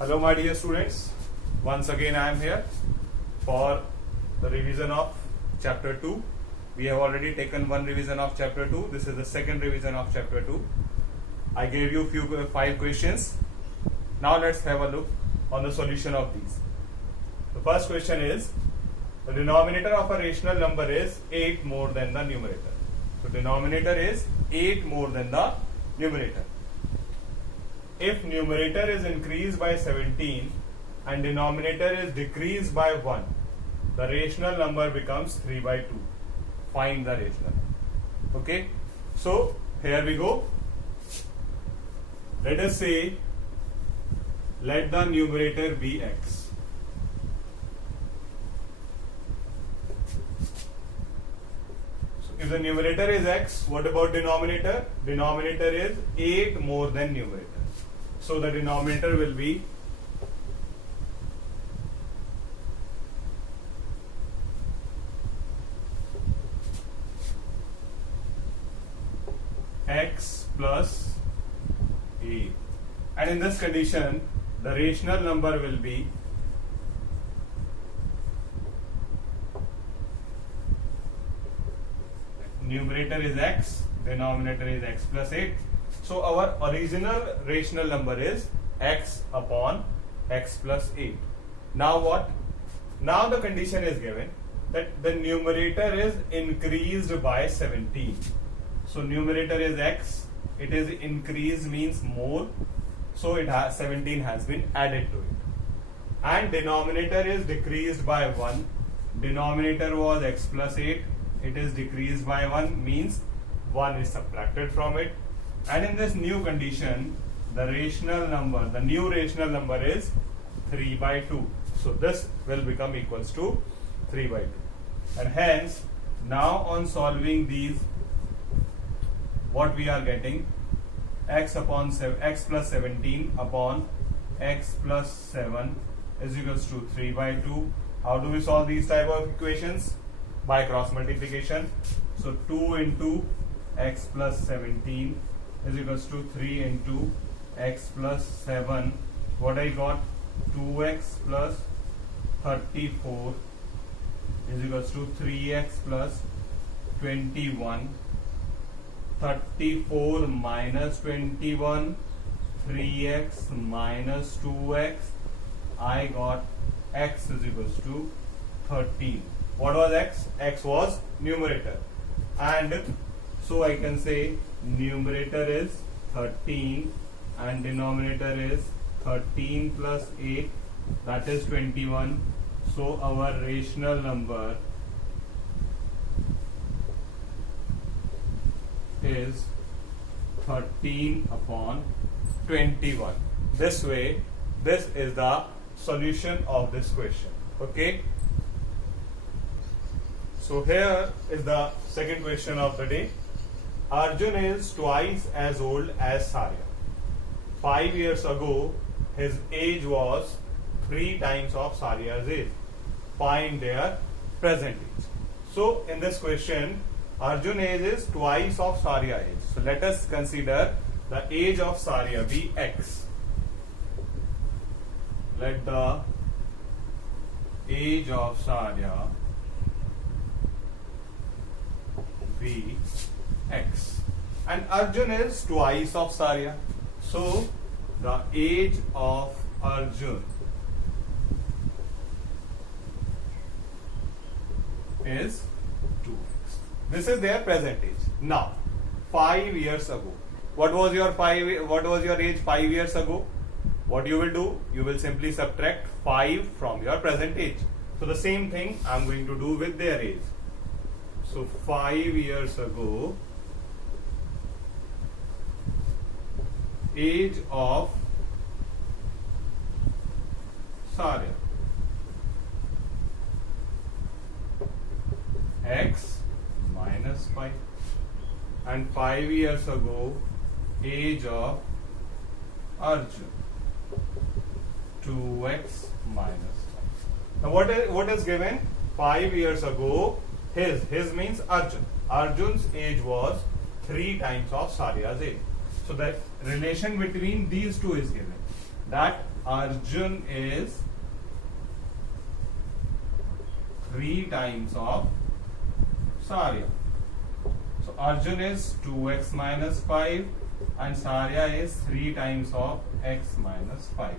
Hello my dear students, once again I am here for the revision of chapter 2. We have already taken one revision of chapter 2. This is the second revision of chapter 2. I gave you 5 questions. Now let's have a look on the solution of these. The first question is, the denominator of a rational number is 8 more than the numerator. So denominator is 8 more than the numerator. If numerator is increased by 17 and denominator is decreased by 1, the rational number becomes 3 by 2. Find the rational. Okay. So here we go. Let us say, let the numerator be x. So if the numerator is x, what about denominator? Denominator is 8 more than numerator. So the denominator will be x plus 8, and in this condition the rational number will be numerator is x, denominator is x plus 8. So our original rational number is x upon x plus 8. Now what? Now the condition is given that the numerator is increased by 17. So numerator is x, it is increased means more, so it has 17 has been added to it. And denominator is decreased by 1. Denominator was x plus 8, it is decreased by 1 means 1 is subtracted from it. And in this new condition, the rational number, the new rational number is 3 by 2. So this will become equals to 3 by 2. And hence, now on solving these, what we are getting, x plus 17 upon x plus 7 is equals to 3 by 2. How do we solve these type of equations? By cross multiplication. So 2 into x plus 17 is equals to 3 into x plus 7. What I got? 2x plus 34 is equals to 3x plus 21. 34 minus 21, 3x minus 2x. I got x is equals to 13. What was x? X was numerator. And so I can say numerator is 13 and denominator is 13 plus 8, that is 21. So our rational number is 13 upon 21. This way, this is the solution of this question. Okay. So here is the second question of the day. Arjun is twice as old as Sarya. 5 years ago, his age was 3 times of Sarya's age. Find their present age. So in this question, Arjun age is twice of Sarya age. So let us consider the age of Sarya be x. Let the age of Sarya be x. And Arjun is twice of Sarya. So the age of Arjun is 2x. This is their present age. Now, 5 years ago, what was your age 5 years ago? What you will do? You will simply subtract 5 from your present age. So the same thing I am going to do with their age. So 5 years ago, age of Sarya, x minus 5, and 5 years ago, age of Arjun, 2x minus 5. Now what is given? 5 years ago, his means Arjun. Arjun's age was 3 times of Sarya's age. So the relation between these two is given, that Arjun is 3 times of Sarya. So Arjun is 2x minus 5 and Sarya is 3 times of x minus 5.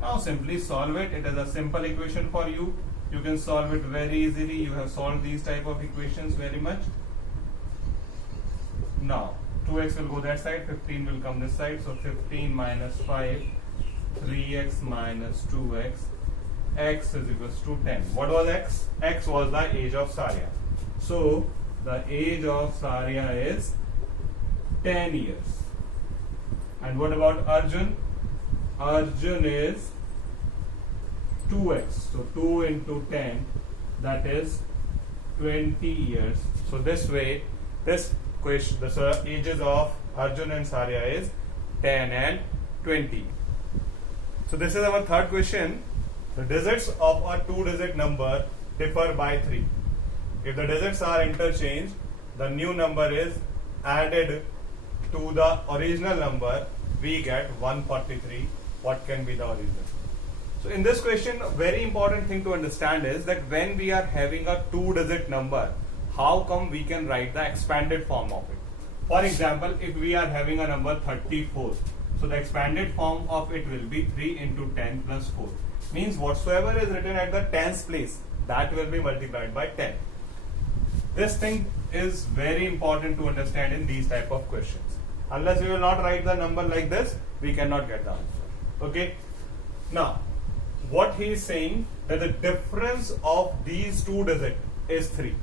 Now simply solve it. It is a simple equation for you. You can solve it very easily. You have solved these type of equations very much. Now 2x will go that side, 15 will come this side. So 15 minus 5, 3x minus 2x, x is equals to 10. What was x? X was the age of Sarya. So the age of Sarya is 10 years. And what about Arjun? Arjun is 2x. So 2 into 10, that is 20 years. So this way, this question, the ages of Arjun and Sarya is 10 and 20. So this is our third question. The digits of a 2-digit number differ by 3. If the digits are interchanged, the new number is added to the original number, we get 143. What can be the original? So in this question, a very important thing to understand is that when we are having a 2-digit number, how come we can write the expanded form of it? For example, if we are having a number 34, so the expanded form of it will be 3 into 10 plus 4. Means whatsoever is written at the tens place, that will be multiplied by 10. This thing is very important to understand in these type of questions. Unless we will not write the number like this, we cannot get the answer. Okay. Now, what he is saying, that the difference of these 2 digits is 3.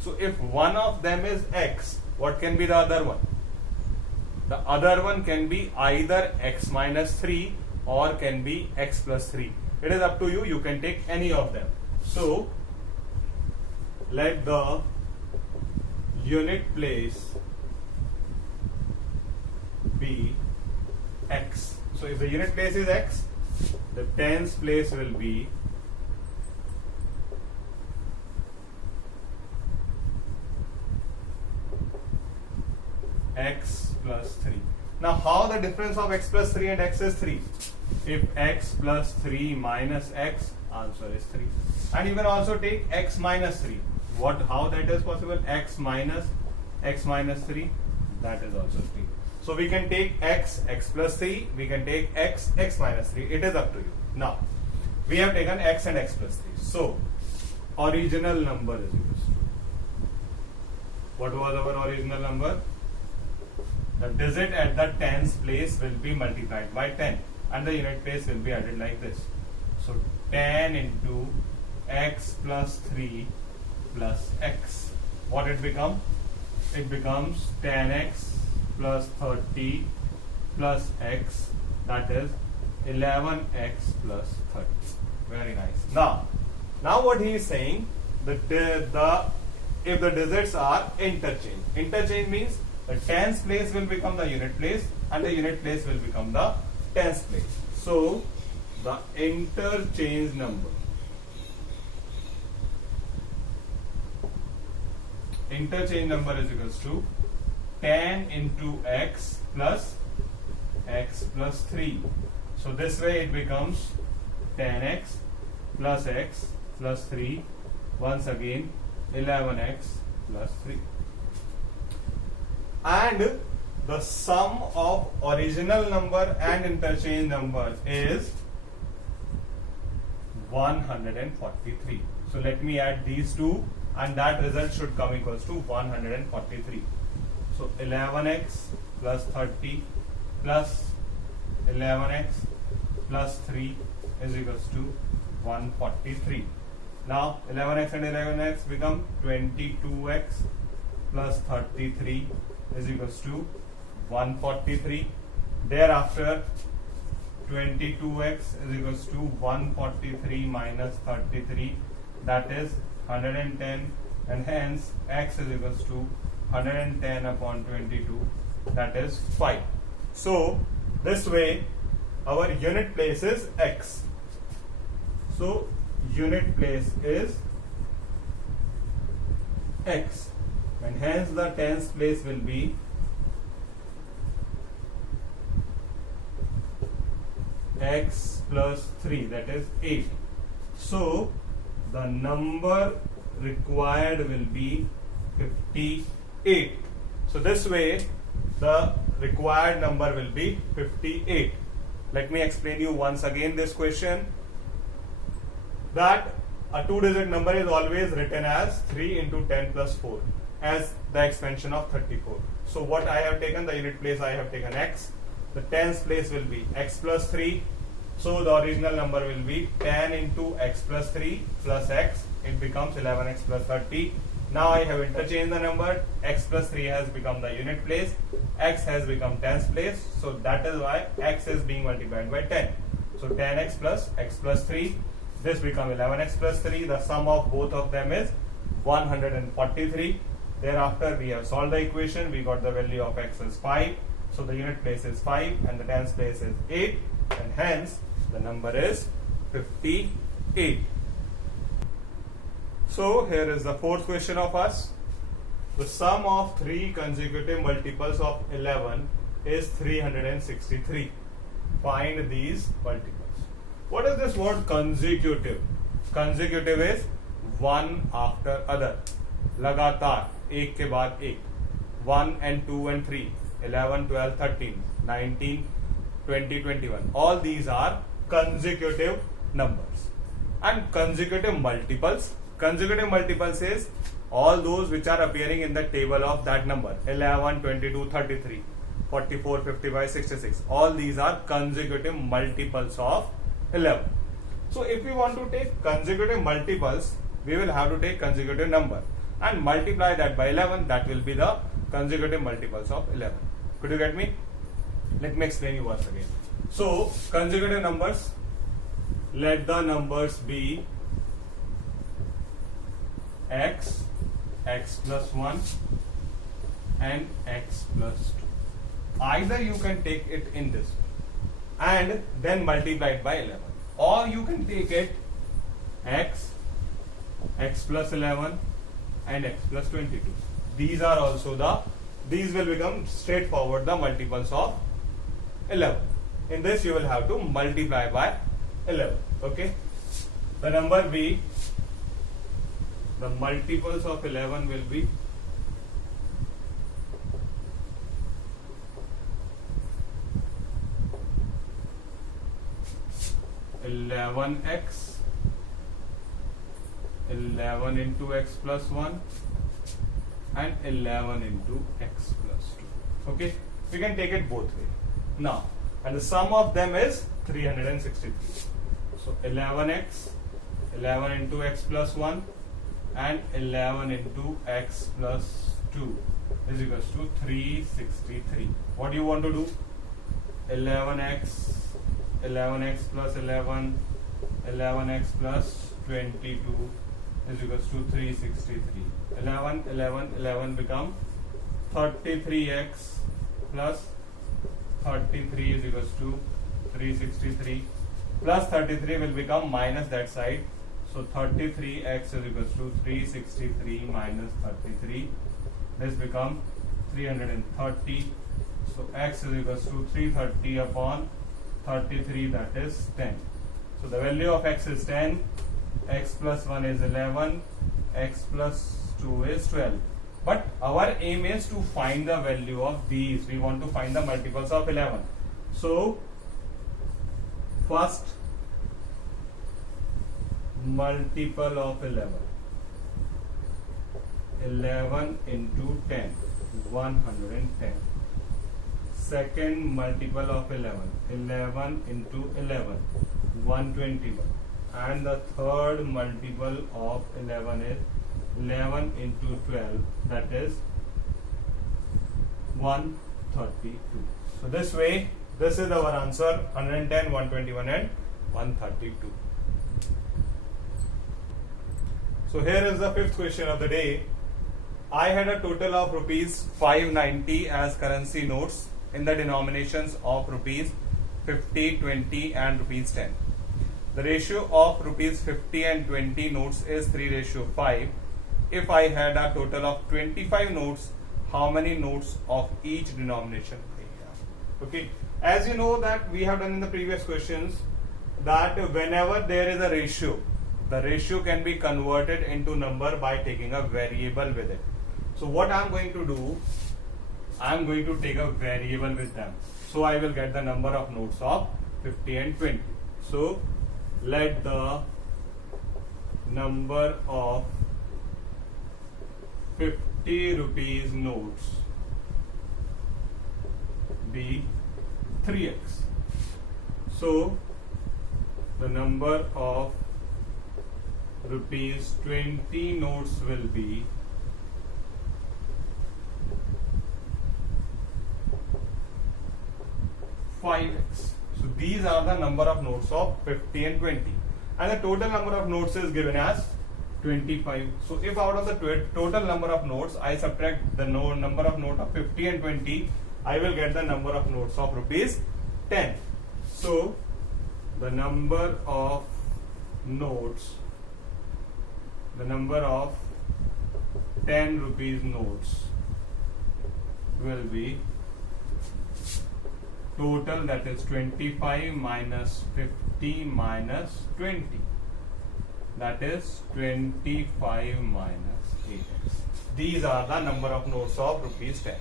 So if one of them is x, what can be the other one? The other one can be either x minus 3 or can be x plus 3. It is up to you. You can take any of them. So let the unit place be x. So if the unit place is x, the tens place will be x plus 3. Now how the difference of x plus 3 and x is 3? If x plus 3 minus x, answer is 3. And you can also take x minus 3. How that is possible? X minus 3, that is also 3. So we can take x plus 3, we can take x minus 3. It is up to you. Now, we have taken x and x plus 3. So, original number is equals to. What was our original number? The digit at the tens place will be multiplied by 10 and the unit place will be added like this. So 10 into x plus 3 plus x. What it becomes? It becomes 10x plus 30 plus x, that is 11x plus 30. Very nice. Now what he is saying, if the digits are interchanged. Interchange means the tens place will become the unit place and the unit place will become the tens place. So the interchange number is equals to 10 into x plus 3. So this way it becomes 10x plus x plus 3, once again 11x plus 3. And the sum of original number and interchange number is 143. So let me add these two and that result should come equals to 143. So 11x plus 30 plus 11x plus 3 is equals to 143. Now 11x and 11x become 22x plus 33 is equals to 143. Thereafter 22x is equals to 143 minus 33, that is 110, and hence x is equals to 110 upon 22, that is 5. So this way our unit place is x. So unit place is x and hence the tens place will be x plus 3, that is 8. So the number required will be 58. So this way the required number will be 58. Let me explain you once again this question, that a 2-digit number is always written as 3 into 10 plus 4 as the expansion of 34. So what I have taken, the unit place I have taken x, the tens place will be x plus 3. So the original number will be 10 into x plus 3 plus x, it becomes 11x plus 30. Now I have interchanged the number, x plus 3 has become the unit place, x has become tens place, so that is why x is being multiplied by 10. So 10x plus x plus 3, this becomes 11x plus 3, the sum of both of them is 143. Thereafter we have solved the equation, we got the value of x is 5, so the unit place is 5 and the tens place is 8, and hence the number is 58. So here is the fourth question of us. The sum of 3 consecutive multiples of 11 is 363. Find these multiples. What is this word consecutive? Consecutive is one after other. लगातार एक के बाद एक. 1 and 2 and 3, 11, 12, 13, 19, 20, 21. All these are consecutive numbers. And consecutive multiples. Consecutive multiples is all those which are appearing in the table of that number. 11, 22, 33, 44, 55, 66. All these are consecutive multiples of 11. So if we want to take consecutive multiples, we will have to take consecutive number and multiply that by 11. That will be the consecutive multiples of 11. Could you get me? Let me explain you once again. So consecutive numbers, let the numbers be x, x plus 1 and x plus 2. Either you can take it in this way and then multiply it by 11, or you can take it x, x plus 11 and x plus 22. These are also these will become straightforward the multiples of 11. In this you will have to multiply by 11. Okay, the number b, the multiples of 11 will be 11x, 11 into x plus 1 and 11 into x plus 2. Okay, we can take it both way now, and the sum of them is 363. So 11x, 11 into x plus 1 and 11 into x plus 2 is equals to 363. What do you want to do? 11x, 11x plus 11, 11x plus 22 is equals to 363. 11, 11, 11 become 33x plus 33 is equals to 363, plus 33 will become minus that side. So 33x is equals to 363 minus 33. This becomes 330. So x is equals to 330 upon 33, that is 10. So the value of x is 10, x plus 1 is 11, x plus 2 is 12. But our aim is to find the value of these. We want to find the multiples of 11. So first multiple of 11, 11 into 10, 110. Second multiple of 11, 11 into 11, 121. And the third multiple of 11 is 11 into 12, that is 132. So this way, this is our answer: 110, 121 and 132. So here is the fifth question of the day. I had a total of rupees 590 as currency notes in the denominations of rupees 50, 20 and rupees 10. The ratio of rupees 50 and 20 notes is 3:5. If I had a total of 25 notes, how many notes of each denomination I have? Okay, As you know that we have done in the previous questions, that whenever there is a ratio, the ratio can be converted into number by taking a variable with it. So what I am going to do, I am going to take a variable with them. So I will get the number of notes of 50 and 20. So let the number of 50 rupees notes be 3x. So the number of rupees 20 notes will be 5x. So these are the number of notes of 50 and 20, and the total number of notes is given as 25. So if out of the total number of notes I subtract the number of note of 50 and 20, I will get the number of notes of rupees 10. So the number of notes, the number of 10 rupees notes will be total, that is 25 minus 50 minus 20, that is 25 minus 8x. These are the number of notes of rupees 10.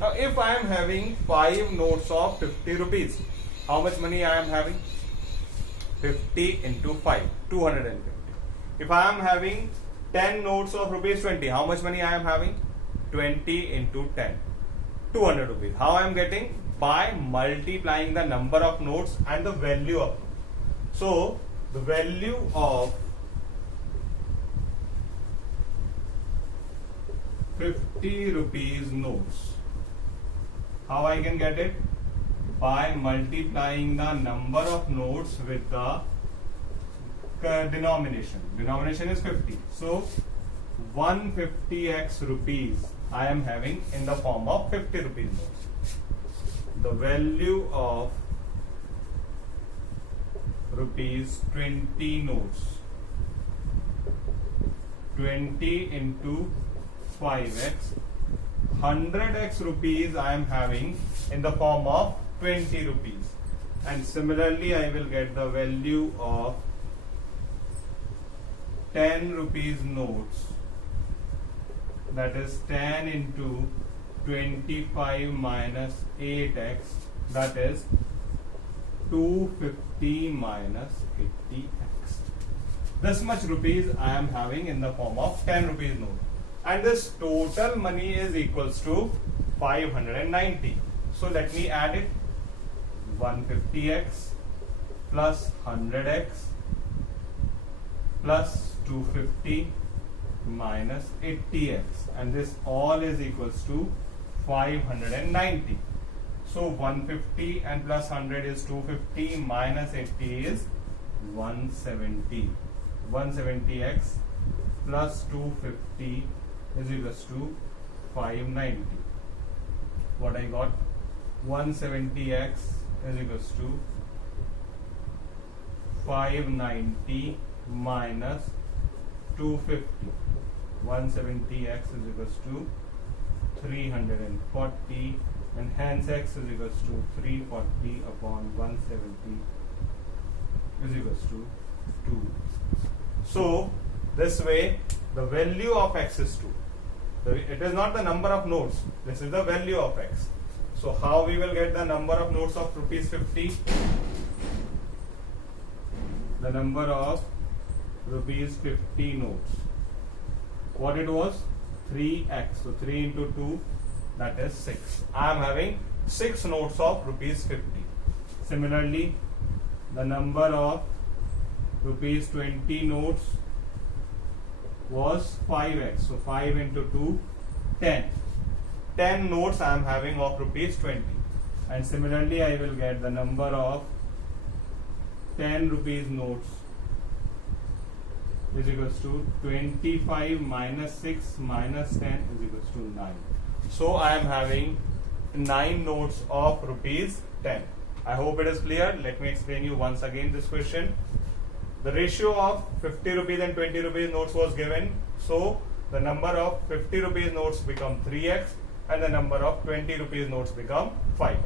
Now if I am having 5 notes of 50 rupees, how much money I am having? 50 into 5, 250. If I am having 10 notes of rupees 20, how much money I am having? 20 into 10, 200 rupees. How I am getting? By multiplying the number of notes and the value of. So the value of 50 rupees notes, how I can get it? By multiplying the number of notes with the denomination. Denomination is 50. So 150x rupees I am having in the form of 50 rupees notes. The value of rupees 20 notes, 20 into 5x, 100x rupees I am having in the form of 20 rupees. And similarly I will get the value of 10 rupees notes, that is 10 into 25 minus 8x, that is 250 minus 80x. This much rupees I am having in the form of 10 rupees note, and this total money is equals to 590. So let me add it. 150x plus 100x plus 250 minus 80x, and this all is equals to 590. So 150 and plus 100 is 250 minus 80 is 170. 170x plus 250 is equals to 590. What I got? 170x is equals to 590 minus 250. 170x is equals to 340, and hence x is equals to 340 upon 170 is equals to 2. So this way the value of x is 2. It is not the number of notes, this is the value of x. So how we will get the number of notes of rupees 50? The number of rupees 50 notes, what it was? 3x. So 3 into 2, that is 6. I am having 6 notes of rupees 50. Similarly, the number of rupees 20 notes was 5x. So 5 into 2, 10. 10 notes I am having of rupees 20. And similarly, I will get the number of 10 rupees notes is equals to 25 minus 6 minus 10 is equals to 9. So I am having 9 notes of rupees 10. I hope it is clear. Let me explain you once again this question. The ratio of 50 rupees and 20 rupees notes was given. So the number of 50 rupees notes become 3x and the number of 20 rupees notes become 5x.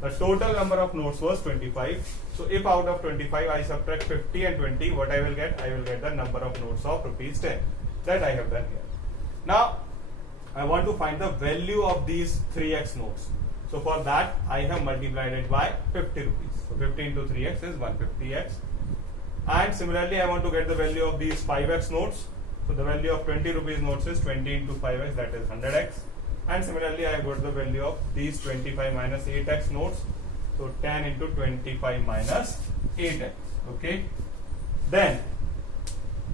The total number of notes was 25. So if out of 25 I subtract 50 and 20, what I will get? I will get the number of notes of rupees 10. That I have done here. Now I want to find the value of these 3x notes. So for that I have multiplied it by 50 rupees. So 50 into 3x is 150x. And similarly I want to get the value of these 5x notes. So the value of 20 rupees notes is 20 into 5x, that is 100x. And similarly I got the value of these 25 minus 8x notes. So 10 into 25 minus 8x. Okay. Then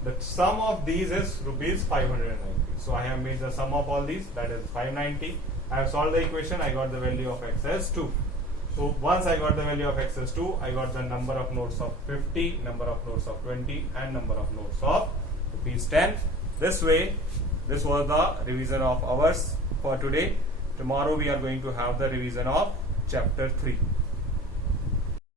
the sum of these is rupees 590. So I have made the sum of all these, that is 590. I have solved the equation. I got the value of x as 2. So once I got the value of x as 2, I got the number of notes of 50, number of notes of 20, and number of notes of rupees 10. This way, this was the revision of ours for today. Tomorrow we are going to have the revision of chapter 3.